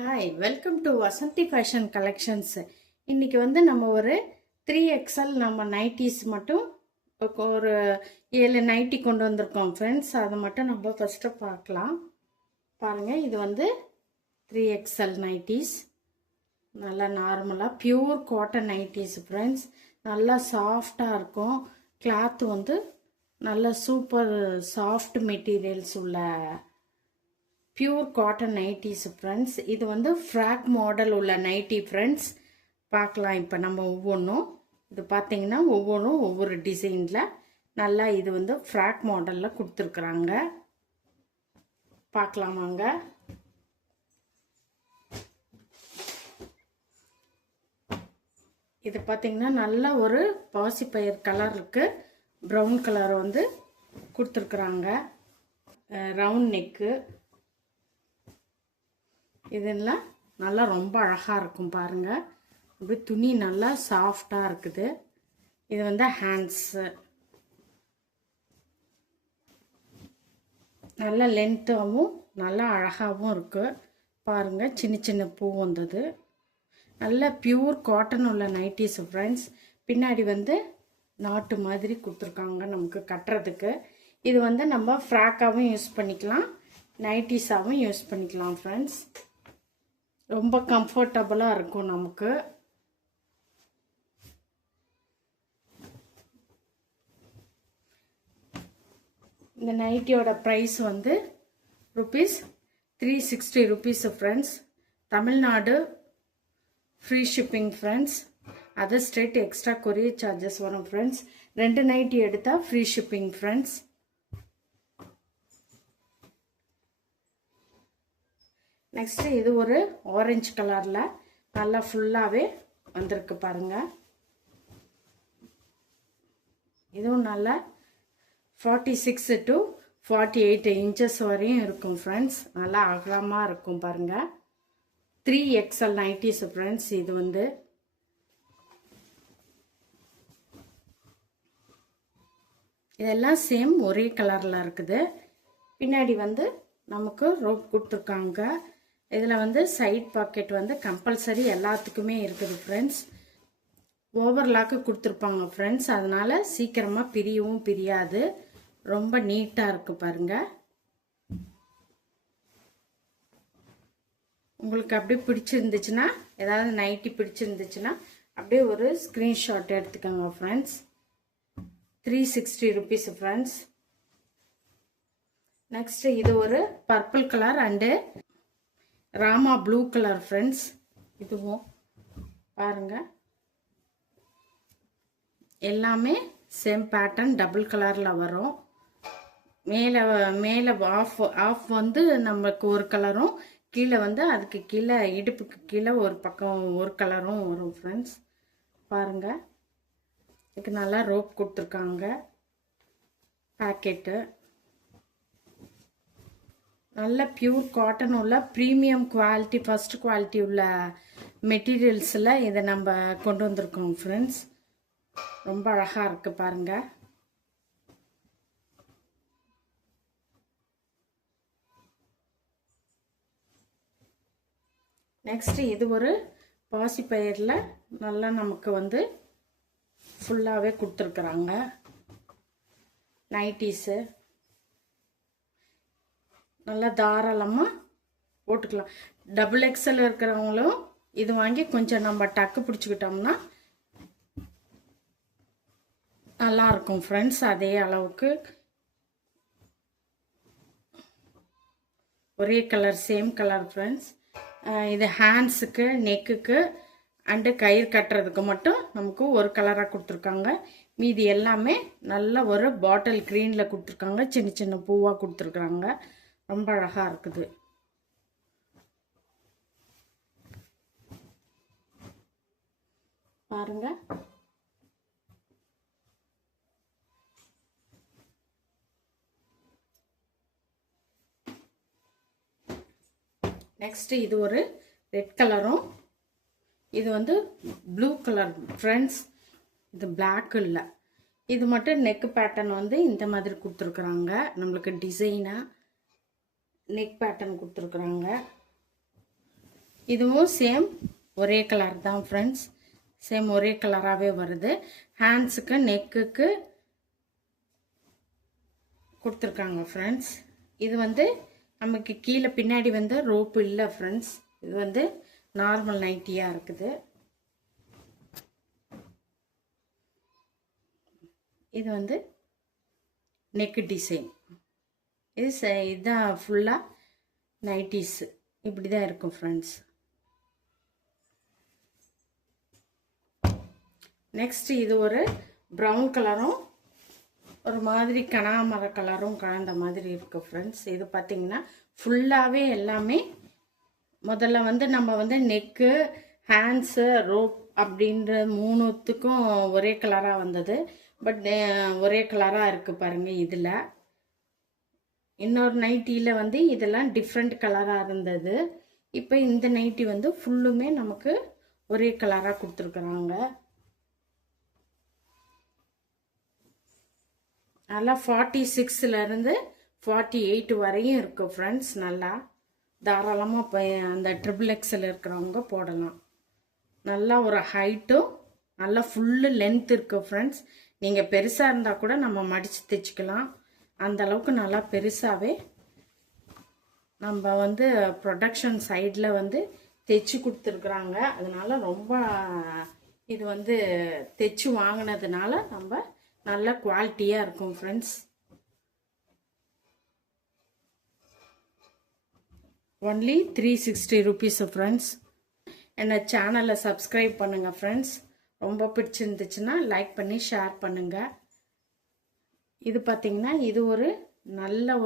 Hi, welcome to Vasanthi fashion collections. இன்றைக்கி வந்து நம்ம ஒரு 3XL நம்ம நைட்டிஸ் மட்டும் ஒரு 7 நைட்டி கொண்டு வந்திருக்கோம் ஃப்ரெண்ட்ஸ். அதை மட்டும் நம்ம ஃபஸ்ட்டு பார்க்கலாம். பாருங்கள், இது வந்து 3XL நைட்டிஸ். நல்லா நார்மலாக பியூர் காட்டன் நைட்டிஸ் ஃப்ரெண்ட்ஸ். நல்லா சாஃப்டாக இருக்கும். கிளாத் வந்து நல்ல சூப்பர் சாஃப்ட் மெட்டீரியல்ஸ் உள்ள பியூர் காட்டன் நைட்டிஸ் ஃப்ரெண்ட்ஸ். இது வந்து ஃப்ராக் மாடல் உள்ள நைட்டி ஃப்ரெண்ட்ஸ். பார்க்கலாம் இப்போ நம்ம ஒவ்வொன்றும். இது பார்த்தீங்கன்னா ஒவ்வொன்றும் ஒவ்வொரு டிசைனில் நல்லா இது வந்து ஃப்ராக் மாடலில் கொடுத்துருக்குறாங்க. பார்க்கலாமாங்க. இது பார்த்தீங்கன்னா நல்ல ஒரு பாசிப்பயிர் கலர் இருக்குது. ப்ரௌன் கலர் வந்து கொடுத்துருக்குறாங்க. Round neck. இதெல்லாம் நல்லா ரொம்ப அழகாக இருக்கும் பாருங்கள். அப்படி துணி நல்லா சாஃப்டாக இருக்குது. இது வந்து ஹேண்ட்ஸு நல்லா லென்த்தாகவும் நல்லா அழகாகவும் இருக்குது பாருங்கள். சின்ன சின்ன பூ வந்தது. நல்ல பியூர் காட்டன் உள்ள நைட்டிஸ் ஃப்ரெண்ட்ஸ். பின்னாடி வந்து நாட்டு மாதிரி கொடுத்துருக்காங்க நமக்கு கட்டுறதுக்கு. இது வந்து நம்ம ஃப்ராக்காகவும் யூஸ் பண்ணிக்கலாம், நைட்டிஸாகவும் யூஸ் பண்ணிக்கலாம் ஃப்ரெண்ட்ஸ். ரொம்ப கம்ஃபர்டபுளாக இருக்கும் நமக்கு. இந்த நைட்டியோட ப்ரைஸ் வந்து ₹360 friends. Tamil Nadu free shipping friends. Other state extra courier charges வரும் ஃப்ரெண்ட்ஸ். 2 நைட்டி எடுத்தால் ஃப்ரீ ஷிப்பிங் ஃப்ரெண்ட்ஸ். நெக்ஸ்ட்டு இது ஒரு ஆரஞ்சு கலரில் நல்லா ஃபுல்லாகவே வந்திருக்கு பாருங்கள். இதுவும் நல்லா 46 to 48 இன்ச்சஸ் வரையும் இருக்கும் ஃப்ரெண்ட்ஸ். நல்லா அகலமாக இருக்கும் பாருங்கள். 3XL nighties friends. இது வந்து இதெல்லாம் சேம் ஒரே கலரில் இருக்குது. பின்னாடி வந்து நமக்கு ரோப் கொடுத்துருக்காங்க. இதில் வந்து சைட் பாக்கெட் வந்து கம்பல்சரி எல்லாத்துக்குமே இருக்குது ஃப்ரெண்ட்ஸ். ஓவர்லாக்கு கொடுத்துருப்பாங்க ஃப்ரெண்ட்ஸ். அதனால் சீக்கிரமாக பிரியவும் பிரியாது. ரொம்ப நீட்டாக இருக்குது பாருங்கள். உங்களுக்கு அப்படியே பிடிச்சிருந்துச்சுன்னா, ஏதாவது நைட்டி பிடிச்சிருந்துச்சுன்னா அப்படியே ஒரு ஸ்க்ரீன்ஷாட் எடுத்துக்கோங்க ஃப்ரெண்ட்ஸ். ₹360 ஃப்ரெண்ட்ஸ். நெக்ஸ்ட்டு இது ஒரு purple colour and Rama blue colour friends. இதுவும் பாருங்கள், எல்லாமே சேம் பேட்டர்ன் டபுள் கலரில் வரும். மேலே மேலே ஆஃப் வந்து நமக்கு ஒரு கலரும், கீழே வந்து அதுக்கு கீழே இடுப்புக்கு கீழே ஒரு பக்கம் ஒரு கலரும் வரும் ஃப்ரெண்ட்ஸ். பாருங்கள், இதுக்கு நல்லா ரோப் கொடுத்துருக்காங்க. பேக்கெட்டு நல்ல பியூர் காட்டன் உள்ள ப்ரீமியம் குவாலிட்டி, ஃபர்ஸ்ட் குவாலிட்டி உள்ள மெட்டீரியல்ஸில் இதை நம்ம கொண்டு வந்திருக்கோம் ஃப்ரெண்ட்ஸ். ரொம்ப அழகாக இருக்குது பாருங்கள். நெக்ஸ்ட்டு இது ஒரு பாசிப்பயிரில் நல்லா நமக்கு வந்து ஃபுல்லாகவே கொடுத்துருக்குறாங்க நைட்டிஸு. நல்லா தாராளமாக போட்டுக்கலாம். XXL இருக்கிறவங்களும் இது வாங்கி கொஞ்சம் நம்ம டக்கு பிடிச்சிக்கிட்டோம்னா நல்லாயிருக்கும் ஃப்ரெண்ட்ஸ். அதே அளவுக்கு ஒரே கலர், சேம் கலர் ஃப்ரெண்ட்ஸ். இது ஹேண்ட்ஸுக்கு, நெக்குக்கு அண்டு கயிறு கட்டுறதுக்கு மட்டும் நமக்கு ஒரு கலராக கொடுத்துருக்காங்க. மீதி எல்லாமே நல்ல ஒரு பாட்டில் க்ரீனில் கொடுத்துருக்காங்க. சின்ன சின்ன பூவாக கொடுத்துருக்குறாங்க. ரொம்ப அழகாக இருக்குது. பாருங்க, நெக்ஸ்ட் இது ஒரு ரெட் கலரும், இது வந்து ப்ளூ கலர் ஃப்ரெண்ட்ஸ். இது பிளாக் இல்லை, இது மட்டும் நெக் பேட்டர்ன் வந்து இந்த மாதிரி கொடுத்துருக்குறாங்க. நம்மளுக்கு டிசைனாக நெக் பேட்டர்ன் கொடுத்துருக்குறாங்க. இதுவும் சேம் ஒரே கலர் தான் ஃப்ரெண்ட்ஸ். சேம் ஒரே கலராகவே வருது. ஹேண்ட்ஸுக்கு நெக்குக்கு கொடுத்துருக்காங்க ஃப்ரெண்ட்ஸ். இது வந்து நமக்கு கீழே பின்னாடி வந்து ரோப்பு இல்லை ஃப்ரெண்ட்ஸ். இது வந்து நார்மல் நைட்டியாக இருக்குது. இது வந்து நெக்கு டிசைன். இதுதான் ஃபுல்லாக நைட்டிஸ். இப்படி தான் இருக்கும் ஃப்ரெண்ட்ஸ். நெக்ஸ்ட் இது ஒரு ப்ரௌன் கலரும் ஒரு மாதிரி கனகாமர கலரும் கலந்த மாதிரி இருக்கு ஃப்ரெண்ட்ஸ். இது பார்த்தீங்கன்னா ஃபுல்லாகவே எல்லாமே முதல்ல வந்து நம்ம வந்து நெக்கு, ஹேண்ட்ஸு, ரோப் அப்படின்ற மூணுத்துக்கும் ஒரே கலராக வந்தது. பட் ஒரே கலராக இருக்குது பாருங்கள். இதில் இன்னொரு நைட்டியில் வந்து இதெல்லாம் டிஃப்ரெண்ட் கலராக இருந்தது. இப்போ இந்த நைட்டி வந்து ஃபுல்லுமே நமக்கு ஒரே கலராக கொடுத்துருக்குறாங்க. நல்லா 46லேருந்து 48 வரையும் இருக்குது ஃப்ரெண்ட்ஸ். நல்லா தாராளமாக இப்போ அந்த XXL இருக்கிறவங்க போடலாம். நல்லா ஒரு ஹைட்டும் நல்லா ஃபுல்லு லென்த் இருக்குது ஃப்ரெண்ட்ஸ். நீங்கள் பெருசாக இருந்தால் கூட நம்ம மடித்து தைச்சிக்கலாம். அந்த அளவுக்கு நல்லா பெருசாகவே நம்ம வந்து ப்ரொடக்ஷன் சைடில் வந்து தைச்சி கொடுத்துருக்குறாங்க. அதனால ரொம்ப இது வந்து தைச்சி வாங்கினதுனால நம்ம நல்ல குவாலிட்டியாக இருக்கும் ஃப்ரெண்ட்ஸ். Only 360 rupees friends. என்னை சேனலை சப்ஸ்கிரைப் பண்ணுங்கள் ஃப்ரெண்ட்ஸ். ரொம்ப பிடிச்சிருந்துச்சுன்னா லைக் பண்ணி ஷேர் பண்ணுங்கள். இது பார்த்தீங்கன்னா இது ஒரு நல்ல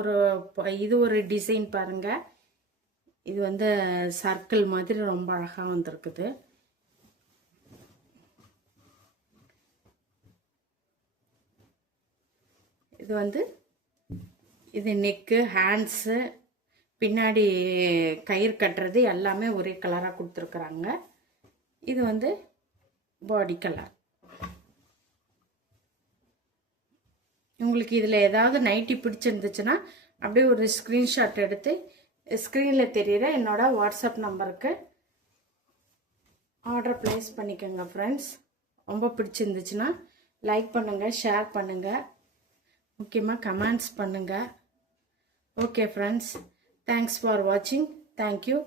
இது ஒரு டிசைன் பாருங்கள். இது வந்து சர்க்கிள் மாதிரி ரொம்ப அழகாக வந்திருக்குது. இது வந்து இது நெக்கு, ஹேண்ட்ஸு, பின்னாடி கயிறு கட்டுறது எல்லாமே ஒரே கலராக கொடுத்துருக்குறாங்க. இது வந்து பாடி கலர். உங்களுக்கு இதில் ஏதாவது நைட்டி பிடிச்சிருந்துச்சுன்னா அப்படியே ஒரு ஸ்க்ரீன்ஷாட் எடுத்து ஸ்க்ரீனில் தெரிகிற என்னோட வாட்ஸ்அப் நம்பருக்கு ஆர்டர் ப்ளேஸ் பண்ணிக்கோங்க ஃப்ரெண்ட்ஸ். ரொம்ப பிடிச்சிருந்துச்சுன்னா லைக் பண்ணுங்கள், ஷேர் பண்ணுங்கள், முக்கியமாக கமெண்ட்ஸ் பண்ணுங்கள். ஓகே ஃப்ரெண்ட்ஸ், தேங்க்ஸ் ஃபார் வாட்சிங். தேங்க்யூ.